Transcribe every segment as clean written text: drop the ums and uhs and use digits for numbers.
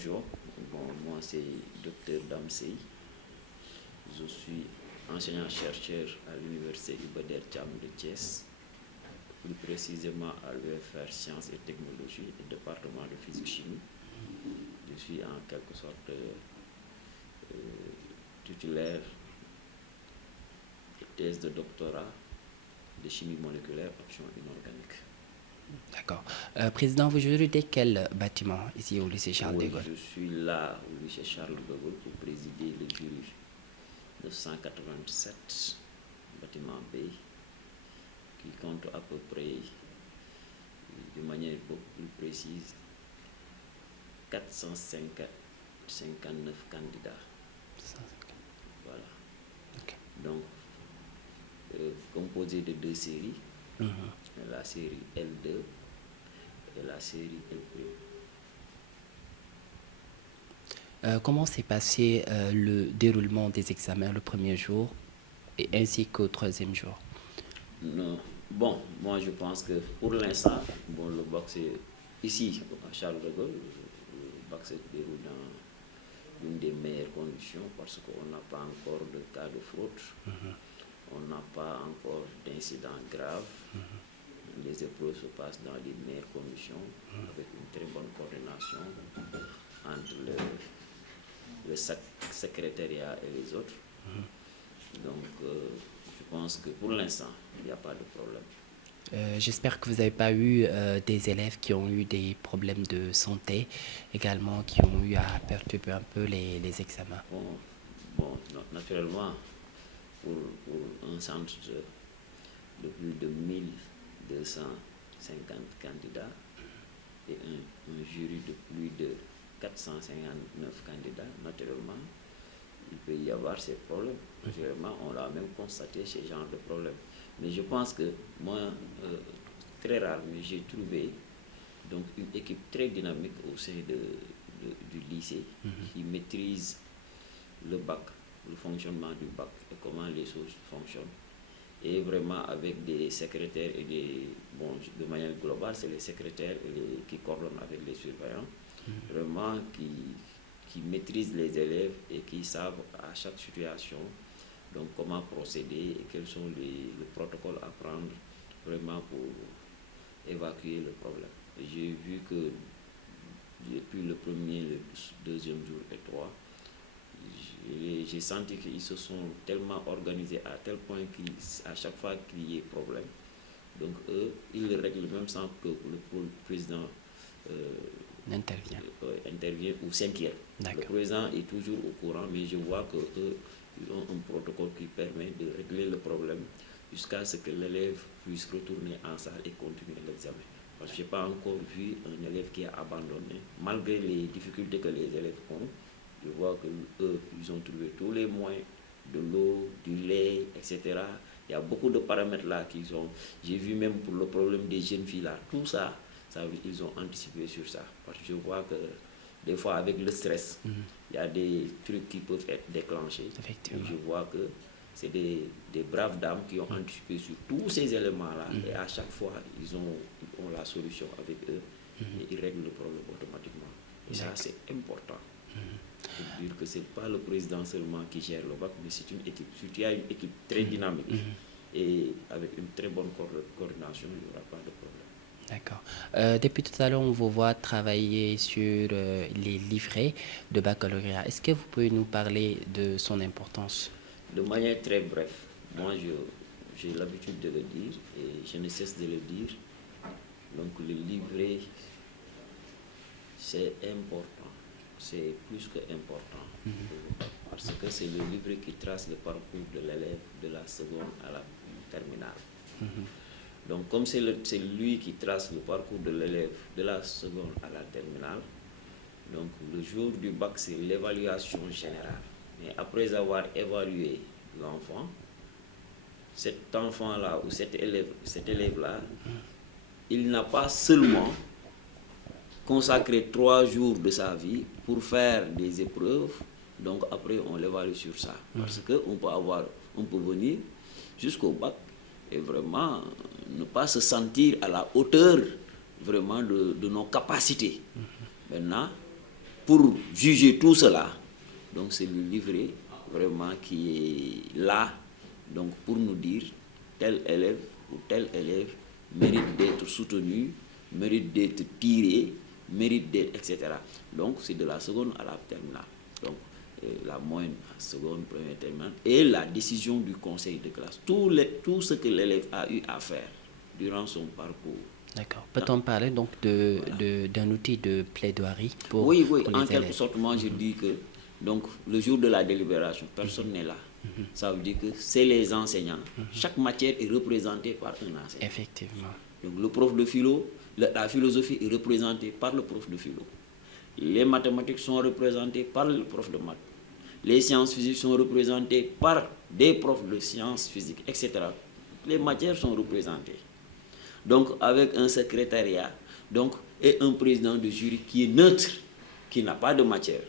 bonjour. Bon, moi c'est Dr Damsey. Je suis enseignant-chercheur à l'université Iba Der Thiam de Thiès, plus précisément à l'UFR Sciences et Technologies et département de physique-chimie. Je suis en quelque sorte titulaire de thèse de doctorat de chimie moléculaire option inorganique. D'accord. Président, vous juridez quel bâtiment ici au lycée Charles de Gaulle? Je suis là au lycée Charles de Gaulle pour présider le jury 987, bâtiment B, qui compte à peu près, de manière beaucoup plus précise, 459 candidats. 150. Voilà. Ok. Donc, composé de deux séries, la série L2 et la série L'. Comment s'est passé le déroulement des examens le premier jour et ainsi qu'au troisième jour? Non. Bon, moi je pense que pour l'instant, bon, le bac c'est ici, à Charles de Gaulle, le bac se déroule dans l'une des meilleures conditions parce qu'on n'a pas encore de cas de fraude, on n'a pas encore d'incidents graves. Les épreuves se passent dans les meilleures conditions, avec une très bonne coordination entre le secrétariat et les autres. Donc, je pense que pour l'instant, il n'y a pas de problème. J'espère que vous n'avez pas eu des élèves qui ont eu des problèmes de santé, également qui ont eu à perturber un peu les examens. Bon, naturellement, pour un centre de plus de 1250 candidats et un jury de plus de 459 candidats, naturellement, il peut y avoir ces problèmes. Naturellement, on l'a même constaté, ce genre de problème. Mais je pense que moi, très rarement, j'ai trouvé donc, une équipe très dynamique au sein du lycée qui maîtrise le bac, le fonctionnement du bac et comment les choses fonctionnent. Et vraiment avec des secrétaires et de manière globale, c'est les secrétaires qui coordonnent avec les surveillants, vraiment qui maîtrisent les élèves et qui savent à chaque situation donc comment procéder et quels sont les protocoles à prendre vraiment pour évacuer le problème. J'ai vu que depuis le premier, le deuxième jour et trois, j'ai senti qu'ils se sont tellement organisés à tel point qu'à chaque fois qu'il y ait problème, donc eux, ils le règlent même sans que le président intervient ou s'inquiète. Le président est toujours au courant, mais je vois qu'eux, ils ont un protocole qui permet de régler le problème jusqu'à ce que l'élève puisse retourner en salle et continuer l'examen. Parce que je n'ai pas encore vu un élève qui a abandonné, malgré les difficultés que les élèves ont. Je vois qu'eux, ils ont trouvé tous les moyens, de l'eau, du lait, etc. Il y a beaucoup de paramètres là qu'ils ont. J'ai vu même pour le problème des jeunes filles là, tout ça, ils ont anticipé sur ça. Parce que je vois que des fois avec le stress, il y a des trucs qui peuvent être déclenchés. Effectivement. Et je vois que c'est des braves dames qui ont anticipé sur tous ces éléments-là. Et à chaque fois, ils ont la solution avec eux et ils règlent le problème automatiquement. Et ça, c'est important. Pour dire que ce n'est pas le président seulement qui gère le bac, mais c'est une équipe. Surtout, il y a une équipe très dynamique et avec une très bonne coordination, il n'y aura pas de problème. D'accord. Depuis tout à l'heure, on vous voit travailler sur les livrets de baccalauréat. Est-ce que vous pouvez nous parler de son importance? De manière très brève, moi j'ai l'habitude de le dire et je ne cesse de le dire. Donc le livret, c'est important, c'est plus que important. Parce que c'est le livret qui trace le parcours de l'élève de la seconde à la terminale. Donc comme c'est lui qui trace le parcours de l'élève de la seconde à la terminale, donc le jour du bac, c'est l'évaluation générale. Mais après avoir évalué l'enfant, cet enfant-là ou cet élève-là, il n'a pas seulement consacré 3 jours de sa vie pour faire des épreuves, donc après on l'évalue sur ça. Parce qu'on peut venir jusqu'au bac et vraiment ne pas se sentir à la hauteur vraiment de nos capacités. Maintenant, pour juger tout cela, donc c'est le livret vraiment qui est là, donc pour nous dire tel élève ou tel élève mérite d'être soutenu, mérite d'être tiré, mérite d'être, etc. Donc c'est de la seconde à la terminale. Donc la moyenne à seconde, première, terminale, et la décision du conseil de classe. Tout ce que l'élève a eu à faire durant son parcours. D'accord. Peut-on parler donc d'un outil de plaidoirie pour, oui, pour les en quelque élèves? sorte, moi je dis que donc, le jour de la délibération, personne n'est là. Ça veut dire que c'est les enseignants. Chaque matière est représentée par un enseignant. Effectivement. Donc le prof de philo, la philosophie est représentée par le prof de philo. Les mathématiques sont représentées par le prof de maths. Les sciences physiques sont représentées par des profs de sciences physiques, etc. Les matières sont représentées. Donc avec un secrétariat donc, et un président de jury qui est neutre, qui n'a pas de matière.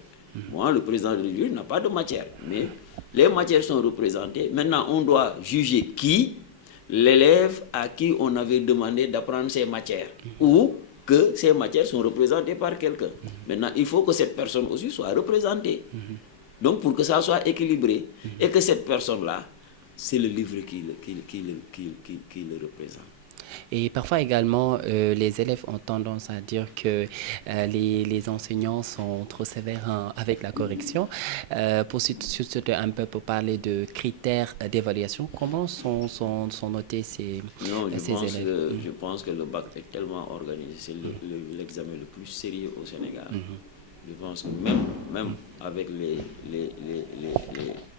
Moi, le président de jury n'a pas de matière, mais les matières sont représentées. Maintenant, on doit juger qui? L'élève à qui on avait demandé d'apprendre ces matières, ou que ces matières sont représentées par quelqu'un. Maintenant, il faut que cette personne aussi soit représentée. Donc, pour que ça soit équilibré, et que cette personne-là, c'est le livre qui le représente. Et parfois également, les élèves ont tendance à dire que les enseignants sont trop sévères avec la correction. Pour un peu pour parler de critères d'évaluation, comment sont notés ces élèves? Je pense que le bac est tellement organisé, c'est l'examen le plus sérieux au Sénégal. Je pense que même avec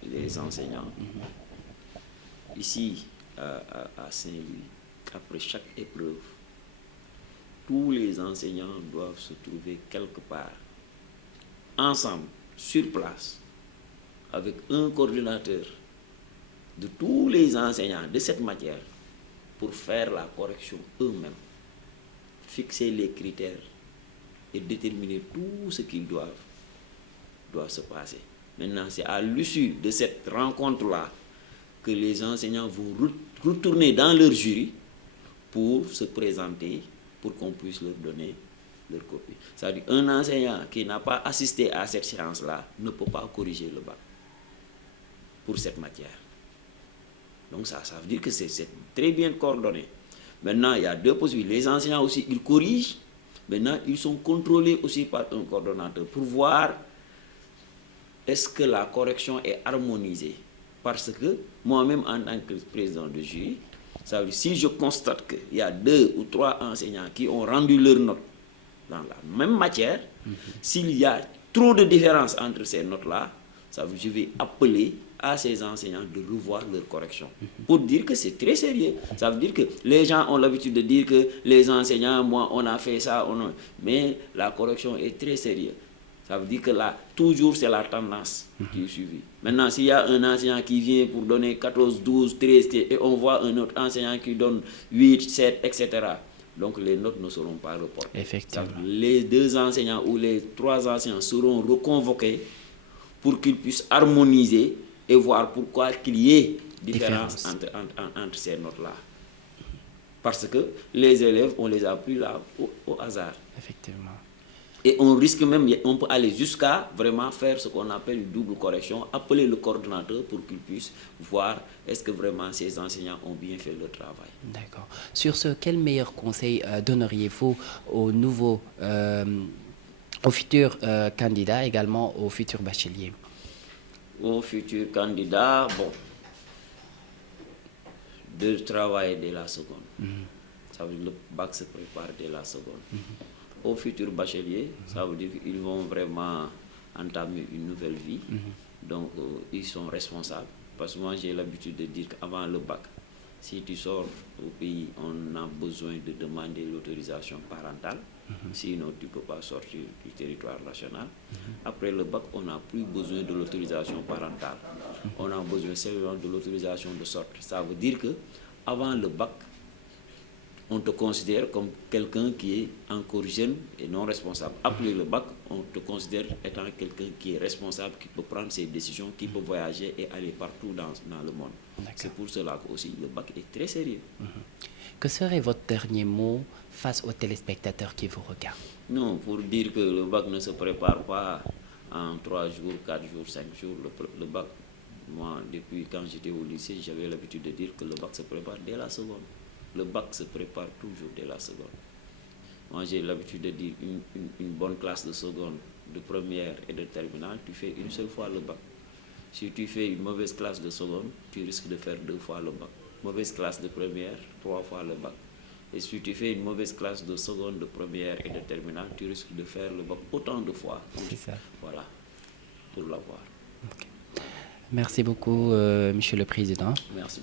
les enseignants, ici à Saint-Louis, après chaque épreuve, tous les enseignants doivent se trouver quelque part, ensemble, sur place, avec un coordinateur de tous les enseignants de cette matière, pour faire la correction eux-mêmes, fixer les critères et déterminer tout ce qu'ils doivent se passer. Maintenant, c'est à l'issue de cette rencontre-là que les enseignants vont retourner dans leur jury pour se présenter, pour qu'on puisse leur donner leur copie. C'est-à-dire un enseignant qui n'a pas assisté à cette séance-là ne peut pas corriger le bac pour cette matière. Donc ça veut dire que c'est très bien coordonné. Maintenant, il y a deux possibilités. Les enseignants aussi, ils corrigent. Maintenant, ils sont contrôlés aussi par un coordonnateur pour voir est-ce que la correction est harmonisée. Parce que moi-même, en tant que président de jury, ça veut dire, si je constate qu'il y a 2 ou 3 enseignants qui ont rendu leur note dans la même matière, s'il y a trop de différence entre ces notes-là, ça veut dire, je vais appeler à ces enseignants de revoir leur correction. Pour dire que c'est très sérieux. Ça veut dire que les gens ont l'habitude de dire que les enseignants, moi, on a fait ça, mais la correction est très sérieuse. Ça veut dire que là, toujours, c'est la tendance qui est suivie. Maintenant, s'il y a un enseignant qui vient pour donner 14, 12, 13, et on voit un autre enseignant qui donne 8, 7, etc., donc les notes ne seront pas reportées. Effectivement. Les 2 enseignants ou les 3 enseignants seront reconvoqués pour qu'ils puissent harmoniser et voir pourquoi qu'il y ait différence entre ces notes-là. Parce que les élèves, on les a pris là au hasard. Effectivement. Et on risque même, on peut aller jusqu'à vraiment faire ce qu'on appelle une double correction, appeler le coordonnateur pour qu'il puisse voir est-ce que vraiment ces enseignants ont bien fait leur travail. D'accord. Sur ce, quel meilleur conseil donneriez-vous aux futurs candidats, également aux futurs bacheliers? Aux futurs candidats, de travailler dès la seconde. Ça veut dire le bac se prépare dès la seconde. Aux futurs bacheliers, ça veut dire qu'ils vont vraiment entamer une nouvelle vie. Donc, ils sont responsables. Parce que moi, j'ai l'habitude de dire qu'avant le bac, si tu sors au pays, on a besoin de demander l'autorisation parentale. Sinon, tu ne peux pas sortir du territoire national. Après le bac, on n'a plus besoin de l'autorisation parentale. On a besoin seulement de l'autorisation de sortie. Ça veut dire qu'avant le bac, on te considère comme quelqu'un qui est encore jeune et non responsable. Après le bac, on te considère étant quelqu'un qui est responsable, qui peut prendre ses décisions, qui peut voyager et aller partout dans le monde. C'est pour cela que aussi le bac est très sérieux. Que serait votre dernier mot face aux téléspectateurs qui vous regardent? Non, pour dire que le bac ne se prépare pas en 3 jours, 4 jours, 5 jours. Le bac, moi, depuis quand j'étais au lycée, j'avais l'habitude de dire que le bac se prépare dès la seconde. Le bac se prépare toujours dès la seconde. Moi, j'ai l'habitude de dire une bonne classe de seconde, de première et de terminale, tu fais une seule fois le bac. Si tu fais une mauvaise classe de seconde, tu risques de faire 2 fois le bac. Mauvaise classe de première, 3 fois le bac. Et si tu fais une mauvaise classe de seconde, de première et de terminale, tu risques de faire le bac autant de fois. C'est ça. Voilà, pour l'avoir. Okay. Merci beaucoup, Monsieur le Président. Merci.